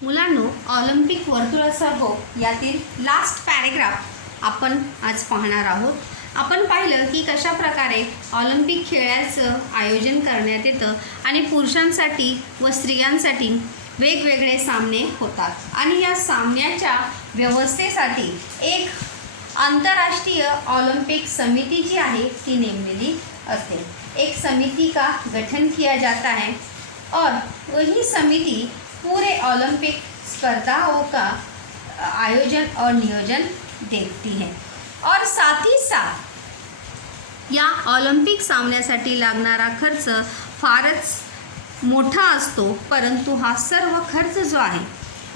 मुलांनो, ऑलिम्पिक वर्तुळाचा भोग यातील लास्ट पॅरेग्राफ आपण आज पाहणार आहोत. आपण पाहिलं की कशा प्रकारे ऑलिम्पिक खेळाचं आयोजन करण्यात येतं आणि पुरुषांसाठी व स्त्रियांसाठी वेगवेगळे सामने होतात आणि या सामन्याच्या व्यवस्थेसाठी एक आंतरराष्ट्रीय ऑलिम्पिक समिति जी आहे ती नेमलेली असते. एक समिति का गठन किया जाता है और वही समिति पूरे ओलंपिक स्पर्धाओं का आयोजन और नियोजन देखती है और साथ ही साथ या ऑलिम्पिक सामन्यासाठी लागणारा खर्च फारच मोठा असतो. परंतु हा सर्व खर्च जो आहे,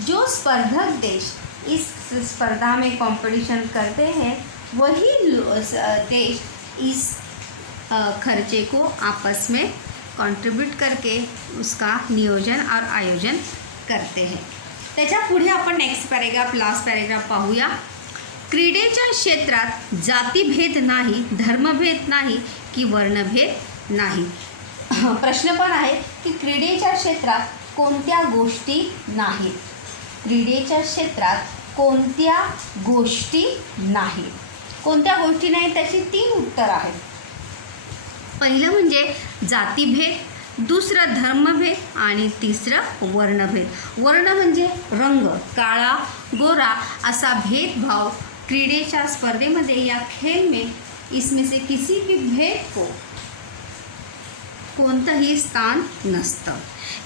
जो स्पर्धक देश इस स्पर्धा में कंपटीशन करते हैं वही देश इस खर्चे को आपस में कंट्रीब्यूट करके उसका नियोजन और आयोजन करते हैं. त्याच्या पुढे आपण नेक्स्ट पॅरेग्राफ, लास्ट पॅरेग्राफ पाहूया. क्रीडेच्या क्षेत्रात जातीभेद नाही, धर्मभेद नाही की वर्णभेद नाही. प्रश्न पण आहे की क्रीडेच्या क्षेत्रात कोणत्या गोष्टी नाहीत. क्रीडेच्या क्षेत्रात कोणत्या गोष्टी नाहीत. कोणत्या गोष्टी नाहीत त्याची 3 उत्तर आहेत. पहिलं म्हणजे जातीभेद, दुसरं धर्मभेद आणि तिसरं वर्णभेद. वर्ण म्हणजे रंग, काळा गोरा असा भेदभाव क्रीडेच्या स्पर्धेमध्ये या खेळ में इसमें से किसी भी भेद को कोणतंही स्थान नसतं.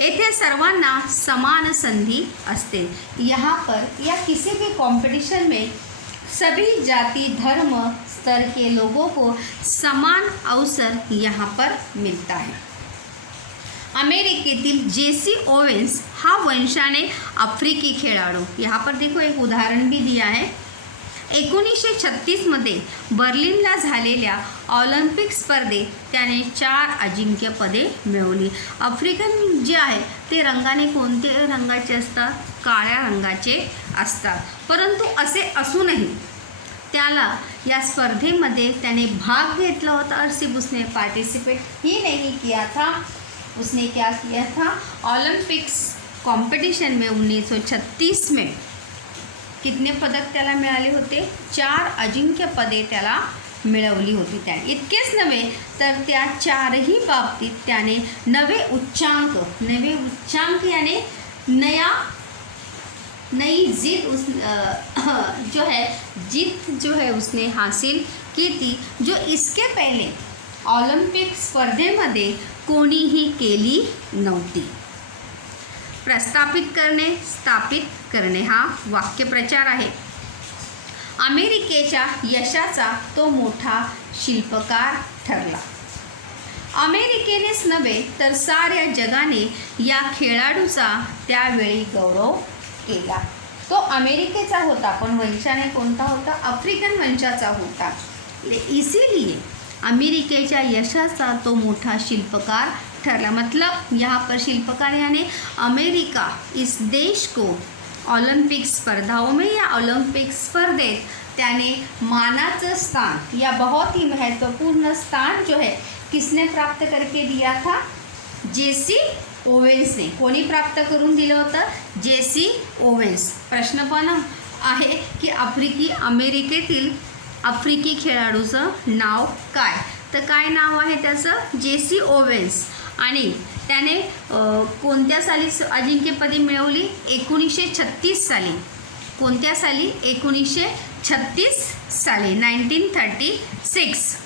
येथे सर्वांना समान संधी असते. यहाँ पर या किसी भी कंपटीशन में सभी जाति धर्म स्तर के लोगों को समान अवसर यहाँ पर मिलता है. अमेरिकेतील जेसी ओवेन्स हा वंशाने आफ्रिकी खेळाडू. यहाँ पर देखो एक उदाहरण भी दिया है. 1936 मध्ये बर्लिनला झालेल्या ऑलिम्पिक स्पर्धेत त्याने 4 अजिंक्यपदे मिळवली. आफ्रिकन जे आहे ते रंगाने कोणते रंगाचे असतात? काळ्या रंगाचे असतात. परंतु असे असूनही त्याला या स्पर्धेमध्ये त्याने भाग घेतला होता और सिर्फ उसने पार्टिसिपेट ही नहीं किया था. उसने क्या किया था? ओलंपिक्स कंपटीशन में 1936 में कितने पदक त्याला मिळाले होते? 4 अजिंक्य पदे त्याला मिळवली होती. त्याने इतकेच नव्हे तर त्या 4ही बाबतीत त्याने नवे उच्चांक यानी नई जीत जो है उसने हासिल की थी, जो इसके पहले ऑलिम्पिक स्पर्धेमध्ये कोणीही केली नव्हती. प्रस्थापित करणे, स्थापित करणे हा वाक्यप्रचार आहे. अमेरिकेच्या यशाचा तो मोठा शिल्पकार ठरला. अमेरिकेनेच नव्हे तर साऱ्या जगाने या खेळाडूचा त्यावेळी गौरव केला. तो अमेरिकेचा होता पण वंशाने कोणता होता? आफ्रिकन वंशाचा होता. इसीलिए अमेरिकेच्या यशाचा तो मोठा शिल्पकार ठरला. मतलब यहाँ पर शिल्पकार यानी अमेरिका इस देश को ओलंपिक स्पर्धाओं में या ओलंपिक स्पर्धेत त्याने मानाचं स्थान या बहुत ही महत्वपूर्ण स्थान जो है किसने प्राप्त करके दिया था? जेसी ओवेन्सने. कोणी प्राप्त करून दिलं होतं? JC Owens. प्रश्न पण आहे की अमेरिकेतील आफ्रिकी खेळाडूचं नाव काय? तर काय नाव आहे त्याचं? JC Owens. आणि त्याने कोणत्या साली अजिंक्यपदे मिळवली? 1936 साली. कोणत्या साली? 1936 साली, 1936.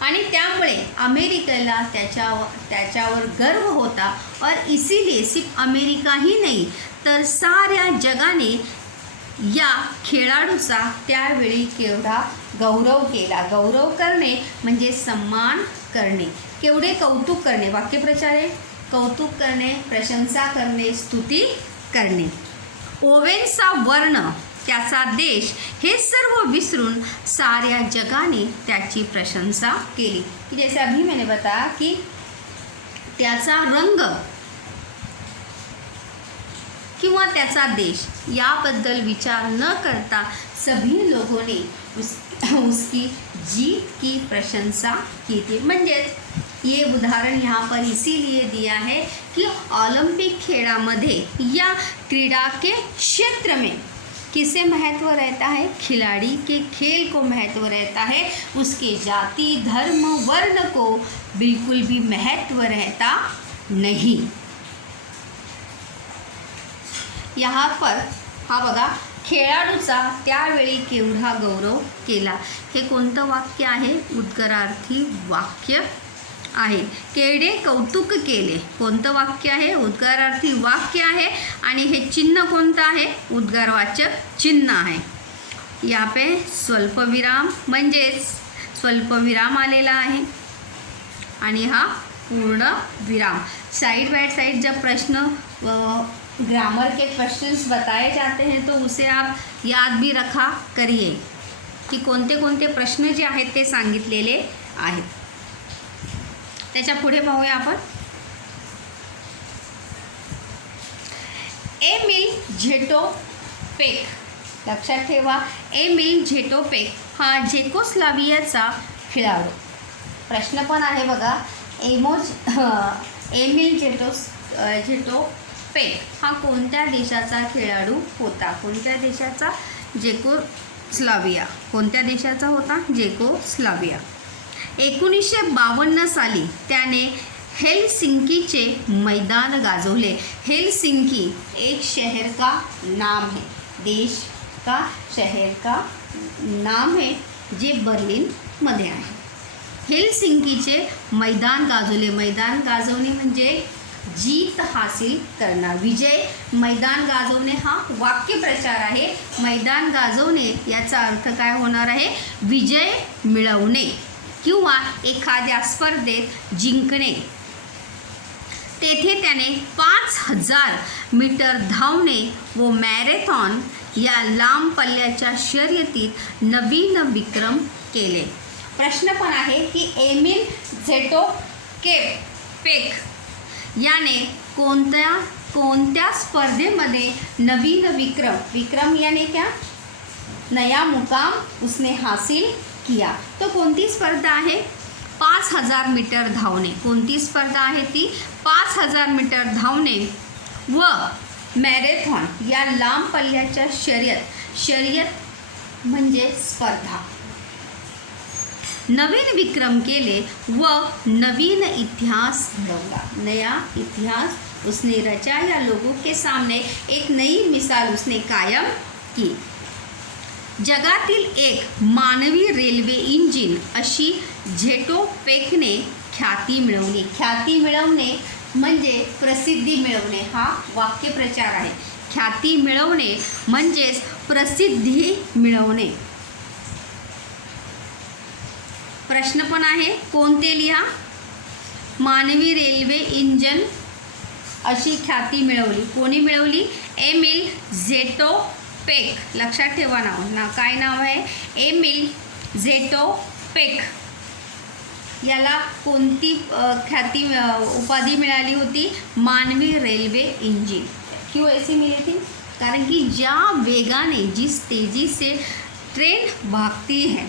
आणि त्यामुळे अमेरिकेला त्याच्यावर गर्व होता और इसीलिए सिर्फ अमेरिका ही नाही तर साऱ्या जगाने या खेळाडूचा त्यावेळी केवढा गौरव केला. गौरव करणे म्हणजे सन्मान करणे, केवढे कौतुक करणे. वाक्यप्रचार आहे कौतुक करणे, प्रशंसा करणे, स्तुती करणे. ओवेन्सचा वर्ण, त्याचा देश हे सर्व विसरून साऱ्या जगाने त्याची प्रशंसा केली. की जैसे अभी मैंने बताया कि त्याचा रंग किंवा त्याचा देश याबद्दल विचार न करता सभी लोगों ने उसकी जीत की प्रशंसा की थी. म्हणजेच ये उदाहरण यहाँ पर इसीलिए दिया है कि ओलंपिक खेलामध्ये या क्रीड़ा के क्षेत्र में किसे महत्व रहता है, खिलाड़ी के खेल को महत्व रहता है, उसके जाति धर्म वर्ण को बिल्कुल भी महत्व रहता नहीं। यहाँ पर हा बघा, खेळाडूचा त्यावेळी केवढा गौरव केला, हे कोणतं वाक्य आहे, उद्गारार्थी वाक्य आहे। केवढे कौतुक केले, कोणतं वाक्य आहे, उद्गारार्थी वाक्य आहे आणि हे चिन्ह कोणतं आहे, उद्गारवाचक चिन्ह आहे। यहाँ पे स्वल्पविराम म्हणजेच स्वल्पविराम आलेला आहे आणि हा पूर्ण विराम। साइड बाय साइड जब प्रश्न ग्रामर के क्वेश्चंस बताए जाते हैं तो उसे आप याद भी रखा करिए की कोणते कोणते प्रश्न जे आहेत ते सांगितलेले आहेत। त्याच्या पुढे पाहूया आपण। एमिल झेटोपेक, लक्षात ठेवा, एमिल झेटोपेक हा झेकोस्लोवाकियाचा खेळाडू। प्रश्न पण आहे बघा, एमिल झेटोपेक हा कोणत्या देशाचा खेळाडू होता, कोणत्या देशाचा, झेकोस्लोवाकिया, कोणत्या देशाचा होता, झेकोस्लोवाकिया। 1952 साली त्याने हेलसिंकीचे मैदान गाजवले। हेलसिंकी एक शहर का नाम है, देश का शहर का नाम है जे बर्लिन मध्ये आहे। हेलसिंकीचे मैदान गाजवले, मैदान गाजवणे म्हणजे जीत हासिल करणार, विजय। मैदान गाजवणे हा वाक्यप्रचार आहे, मैदान गाजवणे याचा अर्थ काय होणार आहे, विजय मिळवणे किंवा एखाद्या स्पर्धेत जिंकणे। तेथे त्याने 5000 मीटर धावणे व मॅरेथॉन या लांब पल्ल्याच्या शर्यतीत नवीन विक्रम केले। प्रश्न पण आहे की एमिल झेटोपेक याने कोणत्या स्पर्धेमध्ये नवीन विक्रम यानी क्या, नया मुकाम उसने हासिल किया। तो कोणती स्पर्धा आहे, 5000 मीटर धावणे। कोणती स्पर्धा आहे ती, 5000 मीटर धावणे व मॅरेथॉन या लांब पल्ल्याच्या शर्यत म्हणजे स्पर्धा। नवीन विक्रम केले व नवीन इतिहास घडवला, नया इतिहास उसने रचा या लोगों के सामने एक नई मिसाल उसने कायम की। जगातील एक मानवी रेल्वे इंजिन अशी झेटोपेकने ख्याती मिळवली। ख्याती मिळवणे म्हणजे प्रसिद्धी मिळवणे हा वाक्यप्रचार आहे। ख्याती मिळवणे म्हणजेच प्रसिद्धी मिळवणे। प्रश्न पण आहे, कोणते लिहा, मानवी रेल्वे इंजिन अशी ख्याती मिळवली, कोणी मिळवली, एमिल झेटोपेक। लक्षात ठेवा नाव काय नाव आहे, एमिल झेटोपेक। याला कोणती ख्याती उपाधि मिळाली होती, मानवी रेल्वे इंजिन। क्यों ऐसी मिली थी, कारण की ज्या वेगाने, जिस तेजी से ट्रेन भागती है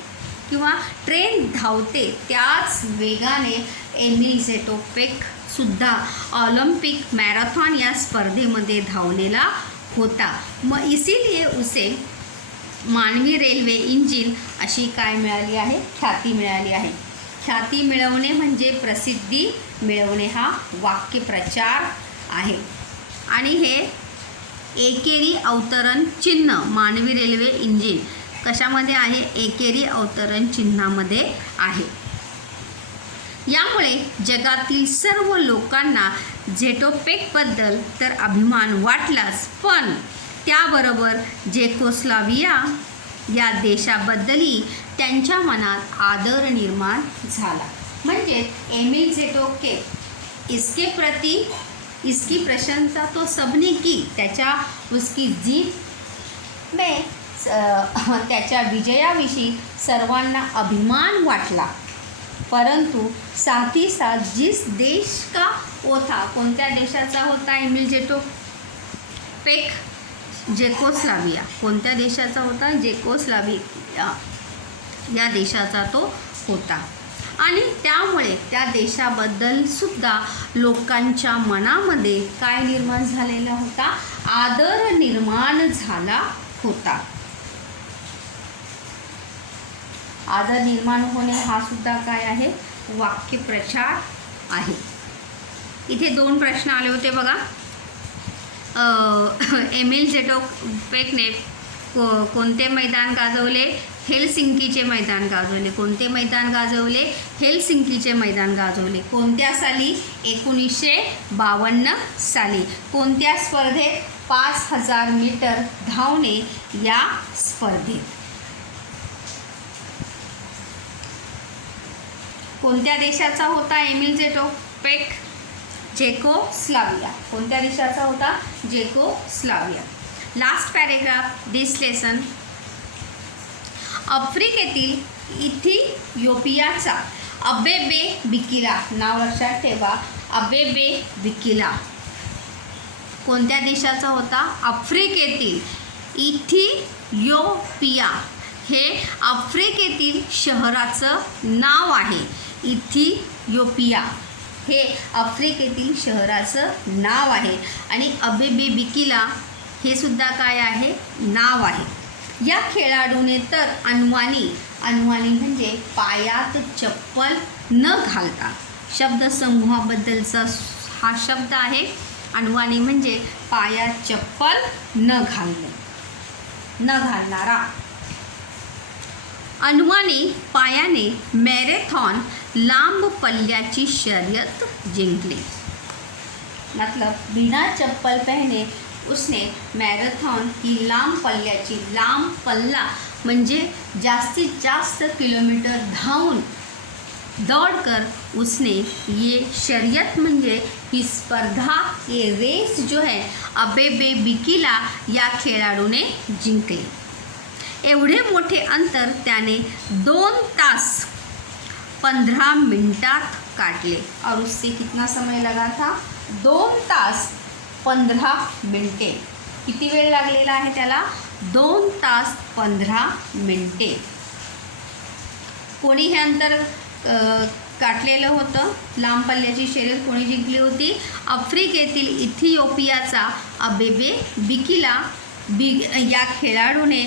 किंवा ट्रेन धावते त्याच वेगाने एमिल झेटोपेक सुद्धा ऑलिम्पिक मॅरेथॉन या स्पर्धेमध्ये धावलेला होता। मग इसीलिए उसे मानवी रेल्वे इंजिन अशी काय मिळाली आहे, ख्याती मिळाली आहे। ख्याती मिळवणे म्हणजे प्रसिद्धी मिळवणे हा वाक्यप्रचार आहे। आणि हे एकेरी अवतरण चिन्ह मानवी रेल्वे इंजिन कशामध्ये आहे, एकेरी अवतरण चिन्हामध्ये आहे। यामुळे जगातील सर्व लोकांना झेटोपेकबद्दल तर अभिमान वाटलाच, पण त्याबरोबर झेकोस्लोवाकिया या देशाबद्दलही त्यांच्या मनात आदर निर्माण झाला। म्हणजे एमिल झेटोपेक इसके प्रति इसकी प्रशंसा तो सबने की, त्याच्या उसकी जीत में त्याच्या विजयाविषयी सर्वांना अभिमान वाटला, परंतु साथ ही साथ जिस देश का वो था, कोणत्या देशाचा होता एमिल झेटोपेक, झेकोस्लोवाकिया। कोणत्या देशाचा होता, झेकोस्लोवाकिया या देशाचा तो होता। आणि त्यामुळे त्या देशाबद्दल सुद्धा लोकांच्या मनामध्ये काय निर्माण झालेला होता, आदर निर्माण झाला होता. आदर निर्माण होणे हा सुद्धा काय आहे, वाक्यप्रचार आहे. इथे 2 प्रश्न आले होते बघा. एमिल झेटोपेकने कोणते मैदान गाजवले, हेलसिंकीचे मैदान गाजवले. कोणते मैदान गाजवले, हेलसिंकीचे मैदान गाजवले. कोणत्या साली, 1952 साली. कोणत्या स्पर्धेत, 5000 मीटर धावणे या स्पर्धेत. कोणत्या देशाचा होता एमिल झेटोपेक, चेकोस्लोवाकिया. कोणत्या देशाचा होता, चेकोस्लोवाकिया. लास्ट पॅरेग्राफ दिस लेसन. आफ्रिकेतील इथिओपियाचा अबेबे बिकिला, नाव लक्षात ठेवा, अबेबे बिकिला कोणत्या देशाचा होता, आफ्रिकेतील. इथिओपिया हे आफ्रिकेतील शहराचं नाव आहे. इथिओपिया हे आफ्रिकेतील शहराचं नाव आहे. आणि अबेबे बिकिला हे सुद्धा काय आहे, नाव आहे. या खेळाडूने तर अनवाणी म्हणजे पायात चप्पल न घालता, शब्दसमूहाबद्दलचा हा शब्द आहे. अनवाणी म्हणजे पायात चप्पल न घालणारा. अनवाणी पायाने मॅरेथॉन लांब पल्ल्याची शर्यत जिंकली. मतलब बिना चप्पल पहने उसने मैराथन ही लांब पल्ल्याची, लांब पल्ला म्हणजे जास्तीत जास्त किलोमीटर धावून दौड़कर उसने ये शर्यत म्हणजे ही स्पर्धा, ये रेस जो है अबेबे बिकिला या खेळाडूने जिंकली. एवढे मोठे अंतर त्याने 2 तास 15 मिनटात काटले. और उससे कितना समय लगा था, 2 तास 15 मिनटे. किती वेळ लागलेला आहे त्याला, 2 तास 15 मिनटे. कोणी हे अंतर काटलेलं होतं, लांब पल्ल्याची शर्यत कोणी जिंकली होती, आफ्रिकेतील इथिओपियाचा अबेबे बिकिला या खेळाडूने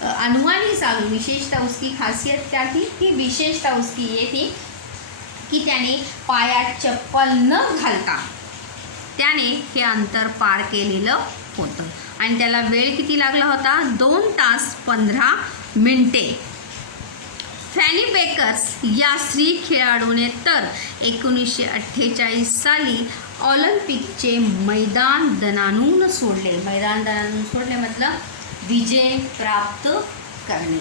अनवाणी चालू. विशेषतः उसकी खासियत क्या थी, कि विशेषता उसकी ये थी की त्याने पायात चप्पल न घालता त्याने हे अंतर पार केलेलं होतं. आणि त्याला वेळ किती लागला होता, 2 तास 15 मिनटे. फॅनी बेकर्स या स्त्री खेळाडूने तर 1948 साली ऑलिम्पिकचे मैदान दणाणून सोडले. मैदान दणाणून सोडले मतलब विजय प्राप्त करणे,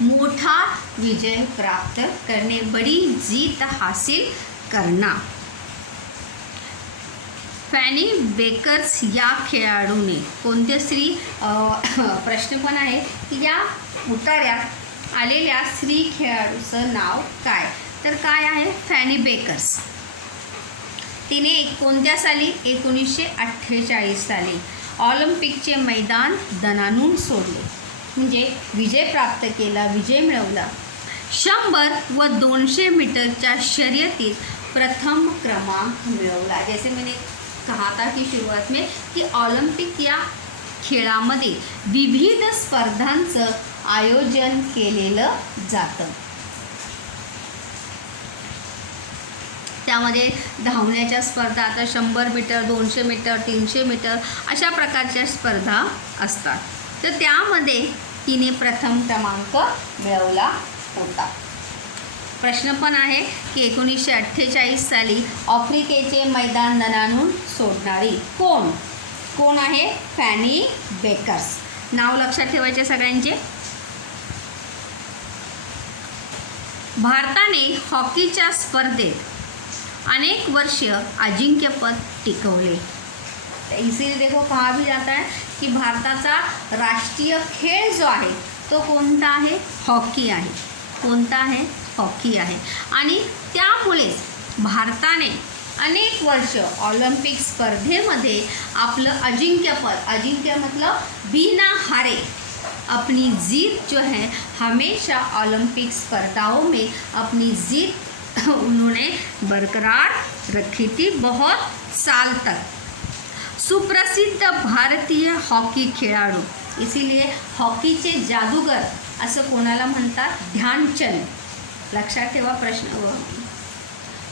मोठा विजय प्राप्त करणे, बड़ी जीत हासिल करना. फॅनी बेकर्स या खेळाडूने कोणत्या स्त्री, प्रश्न पण आहे की या उतार्यात आलेल्या स्त्री खेळाडूचं नाव काय, तर काय आहे, फॅनी बेकर्स. तिने कोणत्या साली, 1948 साली ऑलिम्पिकचे मैदान दणाणून सोडले म्हणजे विजय प्राप्त केला, विजय मिळवला. 100 व 200 मीटरच्या शर्यतीत प्रथम क्रमांक मिळवला. जैसे मैंने कहा था की शुरुआत में की ऑलिम्पिक या खेळामध्ये विविध स्पर्धांचं आयोजन केलेलं जातं. त्यामध्ये धावण्याच्या स्पर्धा, आता 100 मीटर, 200 मीटर, 300 मीटर अशा प्रकारच्या स्पर्धा असतात. तर त्यामध्ये तिने प्रथम क्रमांक मिळवला होता. प्रश्न पण आहे की 1948 साली आफ्रिकेचे मैदान दणाणून सोडणारी कोण आहे, फॅनी बेकर्स. नाव लक्षात ठेवायचे सगळ्यांचे. भारताने हॉकीच्या स्पर्धेत अनेक वर्ष अजिंक्यपद टिकवले. इसीलिए देखो कहा भी जाता है कि भारताचा राष्ट्रीय खेळ जो आहे तो कोणता आहे, हॉकी आहे. कोणता आहे, हॉकी आहे. आणि त्यामुळेच भारताने अनेक वर्ष ऑलिम्पिक स्पर्धेमध्ये आपलं अजिंक्यपद, अजिंक्य मतलब बिना हारे, अपनी जीत जो है हमेशा ओलंपिक स्पर्धाओं में अपनी जीत उन्होंने बरकरार रखी थी बहुत साल तक। सुप्रसिद्ध भारतीय हॉकी खेळाडू, इसीलिए हॉकीचे जादूगर असं कोणाला म्हणतात? ध्यानचंद. लक्षात ठेवा प्रश्न.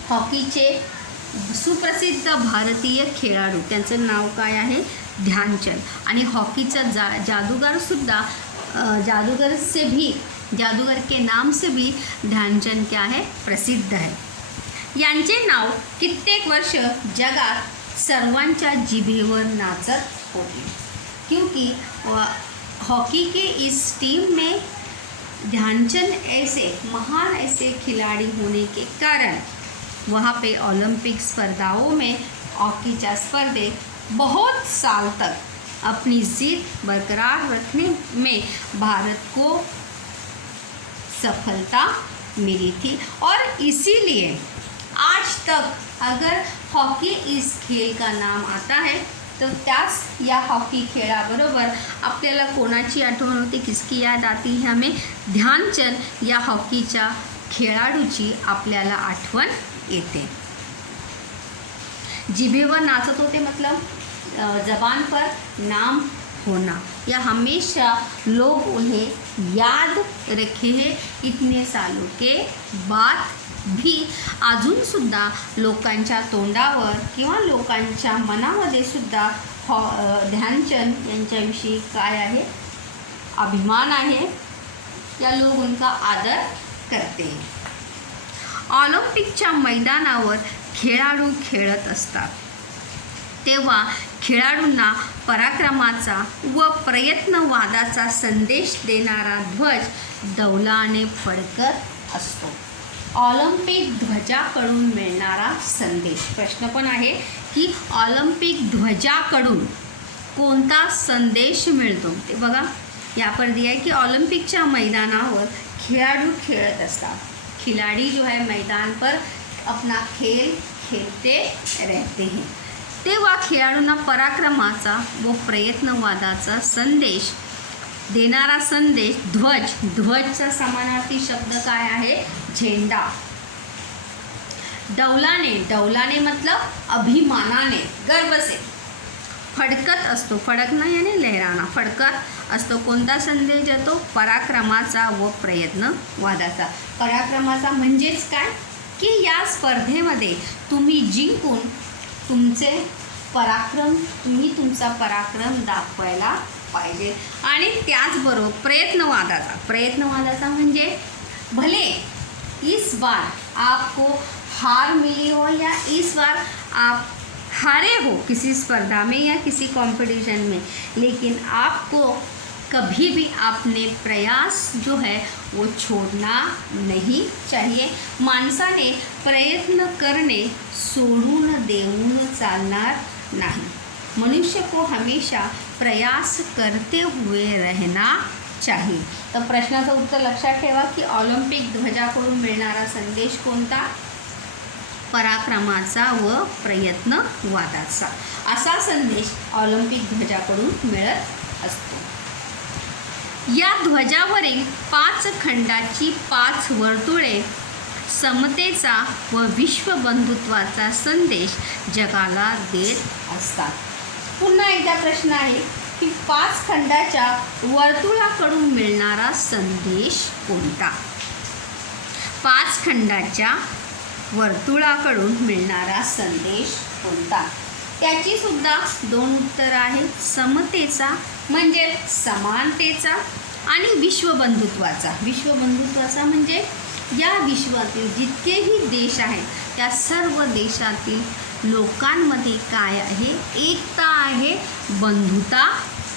हॉकीचे सुप्रसिद्ध भारतीय खेळाडू त्यांचं नाव काय आहे? ध्यानचंद. आणि हॉकीचा जादूगरसुद्धा जादूगर के नाम से भी ध्यानचंद क्या है? प्रसिद्ध है. यांचे नाव कित्येक वर्ष जगात सर्वांच्या जिभेवर नाचत होते, क्योंकि हॉकी के इस टीम में ध्यानचंद ऐसे महान ऐसे खिलाड़ी होने के कारण वहाँ पे ओलंपिक स्पर्धाओं में हॉकीच्या स्पर्धेत बहुत साल तक अपनी जीत बरकरार रखने में भारत को सफलता मिली थी. और इसीलिए आज तक अगर हॉकी इस खेल का नाम आता है तो त्यास या हॉकी खेळाबरोबर आपल्याला कोणाची आठवण होते? किसकी याद आती है? हमें ध्यानचंद या हॉकीच्या खेळाडूची आपल्याला आठवण येते. जिभेवर नाचत होते मतलब ज़बान पर नाम होना, या हमेशा लोग उन्हें याद रखे हैं इतने सालों के बाद भी. अजूनसुद्धा लोकांच्या तोंडावर किंवा लोकांच्या मनामध्ये सुद्धा ध्यानचंद यांच्याविषयी काय आहे? अभिमान आहे, या लोग उनका आदर करते हैं. ऑलिम्पिकच्या मैदानावर खेळाडू खेळत असतात तेव्हा खेळाडूंना पराक्रमाचा व प्रयत्नवादाचा संदेश देणारा ध्वज डौलाने फडकत असतो. ऑलिम्पिक ध्वजाकडून मिळणारा संदेश. प्रश्न पण आहे की ऑलिम्पिक ध्वजाकडून कोणता संदेश मिळतो? ते बघा, यहाँ पर दिया है कि ऑलिम्पिकच्या मैदानावर खेळाडू खेळत असतात. खिलाड़ी जो है मैदान पर अपना खेल खेलते रहते हैं, तेव्हा खेळाडूंना पराक्रमाचा व प्रयत्नवादाचा संदेश देणारा संदेश ध्वजचा समानार्थी शब्द काय आहे? झेंडा. डौलाने मतलब अभिमानाने, गर्व से फडकत असतो. फडकणं यानी लहराना. फडकत असतो. कोणता संदेश येतो? पराक्रमाचा व प्रयत्नवादाचा. पराक्रमाचा म्हणजेच काय की या स्पर्धेमध्ये तुम्ही जिंकून तुम्ही तुमचा पराक्रम दाखवायला पाहिजे. आणि त्याचबरोबर प्रयत्नवादाचा म्हणजे भले इस बार आपको हार मिली हो या इस बार आप हारे हो किसी स्पर्धा में या किसी कंपटीशन में, लेकिन आपको कभी भी अपने प्रयास जो है वो छोड़ना नहीं चाहिए. माणसाने प्रयत्न करणे सोडून देऊन चालणार नहीं. मनुष्य को हमेशा प्रयास करते हुए रहना चाहिए. तर प्रश्नाचं उत्तर लक्षात ठेवा की ऑलिम्पिक ध्वजाकडून मिळणारा संदेश कोणता? पराक्रमाचा व प्रयत्नवादाचा. असा संदेश ऑलिम्पिक ध्वजाकडून मिळत असतो. या ध्वजावरील 5 खंडाची 5 वर्तुळे समतेचा व विश्वबंधुत्वाचा संदेश जगाला देत असतात. पुन्हा एकदा प्रश्न आहे की 5 खंडाच्या वर्तुळाकडून मिळणारा संदेश कोणता? 5 खंडाच्या वर्तुळाकडून मिळणारा संदेश कोणता? त्याची सुद्धा 2 उत्तर आहेत. समतेचा म्हणजे समानतेचा आणि विश्वबंधुत्वाचा. विश्वबंधुत्वाचा म्हणजे या विश्वातील जितकेही देश आहेत त्या सर्व देशातील लोकांमध्ये काय आहे? एकता आहे, बंधुता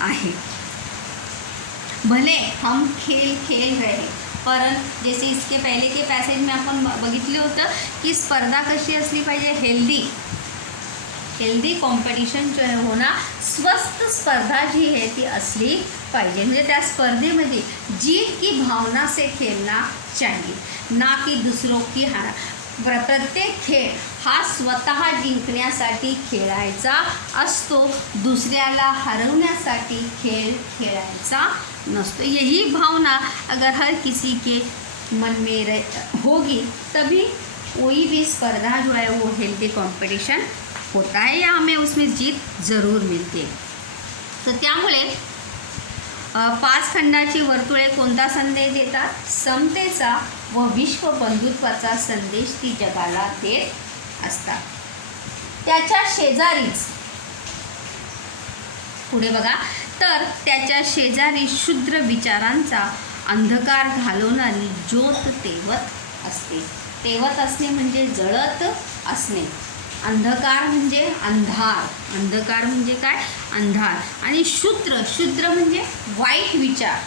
आहे. भले हम खेल रहे पर जैसे इसके पहले के पॅसेज में आपण बघितलं होतं की स्पर्धा कशी असली पाहिजे? हेल्दी कॉम्पिटिशन जो है होना, स्वस्थ स्पर्धा जी है ती असली पाहिजे. म्हणजे त्या स्पर्धेमध्ये जीत की भावना से खेलना चाहिए, ना कि दूसरों की हार. प्रत्येक खेळ हा स्वतः जिंकण्यासाठी खेळायचा असतो, दुसऱ्याला हरवण्यासाठी खेळ खेळायचा नसतो. यही भावना अगर हर किसी के मन में होगी तभी कोई भी स्पर्धा जो है वो हेल्दी कंपटीशन होता है या हमें उसमें जीत ज़रूर मिळते. तर त्यामुळे 5 खंडाची वर्तुळे कोणता संदेश देतात? समतेचा व विश्व बंधुत्वाचा संदेश ती जगाला देत असतात. त्याच्या शेजारीच पुढे बघा, तर त्याच्या शेजारी शुद्र विचारांचा अंधकार घालवणारी ज्योत तेवत असते. तेवत असणे म्हणजे जळत असणे. अंधकार म्हणजे अंधार. अंधकार म्हणजे काय? अंधार. आणि शुद्र म्हणजे वाईट विचार.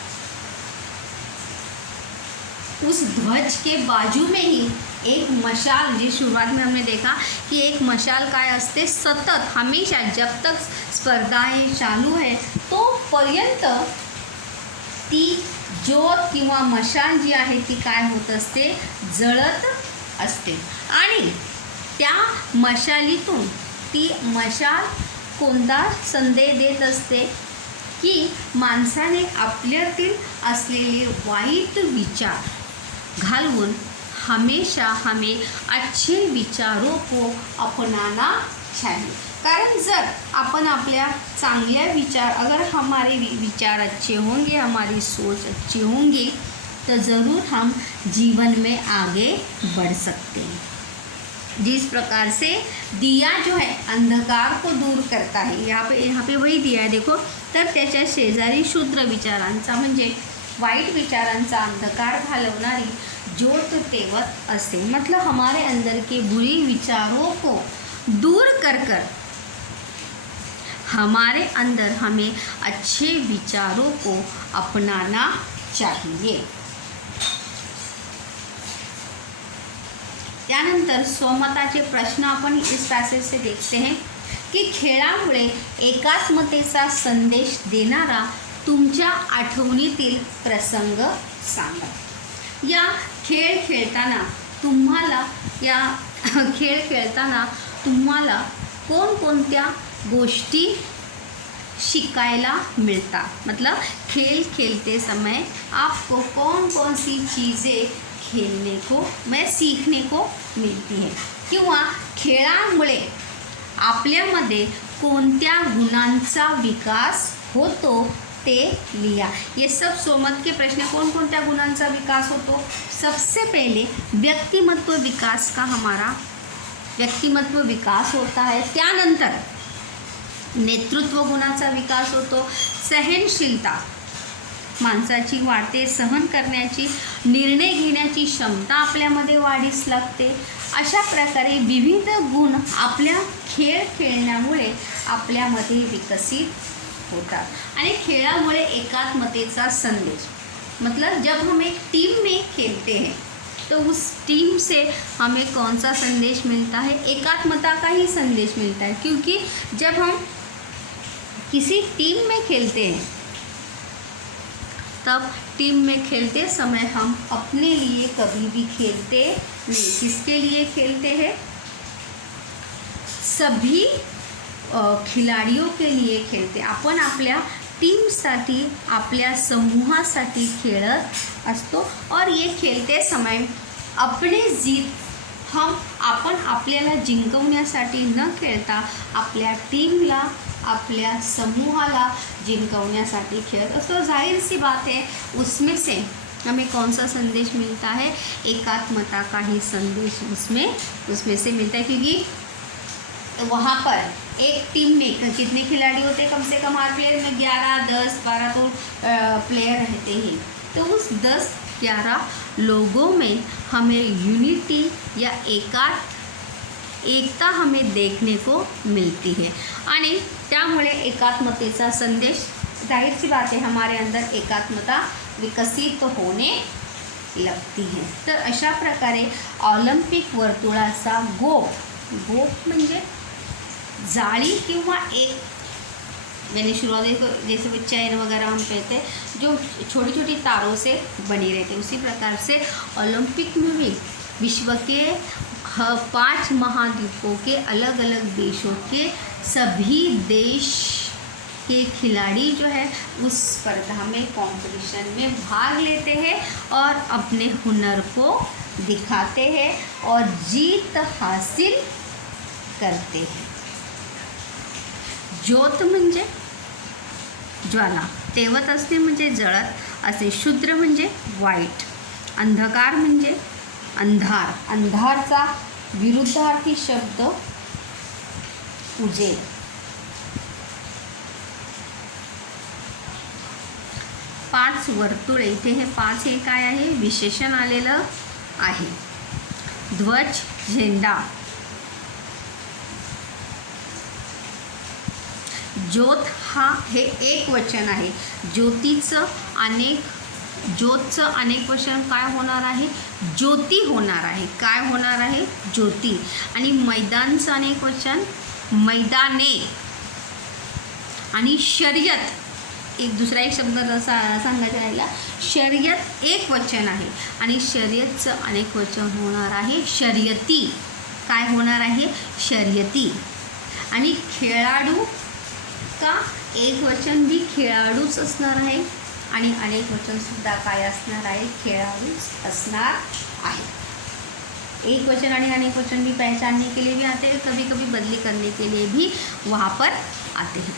उस ध्वज के बाजू में ही एक मशाल, जी शुरुआत में हमने देखा कि एक मशाल काय असते, सतत हमेशा जब तक स्पर्धाएं चालू है तोपर्यंत ती ज्योत किंवा मशाल जी आहे ती काय होत असते? जळत असते. आणि त्या मशालीतून ती मशाल कोणता संदेश देत असते की माणसाने आपल्यातील असलेले वाईट विचार घालवून हमेशा हमें अच्छे विचारों को अपनाना चाहिए. कारण जर अपन अपने चांगल्या विचार, अगर हमारे विचार अच्छे होंगे, हमारी सोच अच्छी होंगी, तो ज़रूर हम जीवन में आगे बढ़ सकते हैं. जिस प्रकार से दिया जो है अंधकार को दूर करता है, यहाँ पे वही दिया है देखो. तर त्याच्या शेजारी शुद्र विचारांचा म्हणजे वाईट विचारांचा अंधकार घालवणारी ज्योत तेवत असते. मतलब हमारे अंदर के बुरे विचारों को दूर कर हमारे अंदर हमें अच्छे विचारों को अपनाना चाहिए. त्यानंतर स्वमताचे प्रश्न आपण इस पॅसेज से देखते हैं की खेळामुळे एकात्मतेचा संदेश देणारा तुमच्या आठवणीतील प्रसंग सांगा. या खेळ खेळताना तुम्हाला कोणकोणत्या गोष्टी शिकायला मिलता. मतलब खेल खेलते समय आपको कौन सी चीज़ें खेलने को सीखने को मिलती है. किंवा खेळामुळे आपल्यामध्ये कोणत्या गुणांचा विकास होतो ते लिहा. ये सब सोमत के प्रश्न. कोणत्या गुणांचा विकास होतो? सबसे पहले व्यक्तिमत्व विकास का हमारा व्यक्तिमत्व विकास होता है. त्यानंतर नेतृत्व गुणाचा विकास होतो. सहनशीलता, माणसाची वाढते, सहन करण्याची, निर्णय घेण्याची क्षमता आपल्यामध्ये वाढीस लागते. अशा प्रकारे विविध गुण आपल्या खेळ खेळण्यामुळे आपल्यामध्ये विकसित होतात. आणि खेळामुळे एकात्मतेचा संदेश, मतलब जब हम एक टीम में खेलते हैं तो उस टीम से हमें कौन सा संदेश मिलता है? एकात्मता का ही संदेश मिलता है. क्योंकि जब हम किसी टीम में खेलते हैं तब टीम में खेलते समय हम अपने लिए कभी भी खेलते नहीं. किसके लिए खेलते हैं? सभी खिलाड़ियों के लिए खेळते. आपण आपल्या टीमसाठी, आपल्या समूहासाठी खेळत असतो. और ये खेलते समय अपने जीत आपण आपल्याला जिंकवण्यासाठी न खेळता आपल्या टीमला, आपल्या समूहाला जिंकवण्यासाठी खेळत असतो. जाहिर सी बात है उसमें से हमें कौन सा संदेश मिलता है? एकात्मता का ही संदेश उसमें से मिलता है. क्योंकि वहाँ पर एक टीम में कितने खिलाड़ी होते हैं? कम से कम हर प्लेयर में 11, 10, 12 तो प्लेयर रहते हैं. तो उस 10-11 लोगों में हमें यूनिटी या एकता हमें देखने को मिलती है. आणि त्यामुळे एकात्मतेचा संदेश, जाहिर सी बात है हमारे अंदर एकात्मता विकसित होने लगती है. तर अशा प्रकारे ऑलिम्पिक वर्तुळाचा गोप म्हणजे जाली किंवा एक, यानी शुरुआती को जैसे वो चैन वगैरह हम कहते हैं, जो छोटी छोटी तारों से बनी रहती है, उसी प्रकार से ओलंपिक में भी विश्व के 5 महाद्वीपों के अलग अलग देशों के सभी देश के खिलाड़ी जो है उस स्पर्धा में, कंपटीशन में भाग लेते हैं और अपने हुनर को दिखाते हैं और जीत हासिल करते हैं। ज्योत म्हणजे ज्वाला, तेवत असणे म्हणजे जळत असे, शूद्र म्हणजे वाईट, अंधकार म्हणजे अंधार, अंधारचा विरुद्धार्थी शब्द उजेड। पाच वर्तुळे, इथे हे 5 हे काय आहे, विशेषण आलेलं आहे। ध्वज, झेंडा, ज्योत हा हे एक वचन आहे, ज्योतीचं अनेक वचन काय होणार आहे, ज्योती होणार आहे। काय होणार आहे, ज्योती। आणि मैदानचं अनेक वचन मैदाने। आणि शर्यत एक दुसरा एक शब्द सांगायचा राहिला, शर्यत एक वचन आहे आणि शर्यतचं अनेक वचन होणार आहे शर्यती। काय होणार आहे, शर्यती। आणि खेळाडू का एक वचन भी खेळाडूच असणार आहे आणि अनेक वचन सुद्धा काय असणार आहे, खेळाडूच असणार आहे। एक वचन आणि अनेक वचन भी पहचानने के लिए भी आते हैं, कभी कभी बदली करने के लिए भी वहाँ पर आते हैं।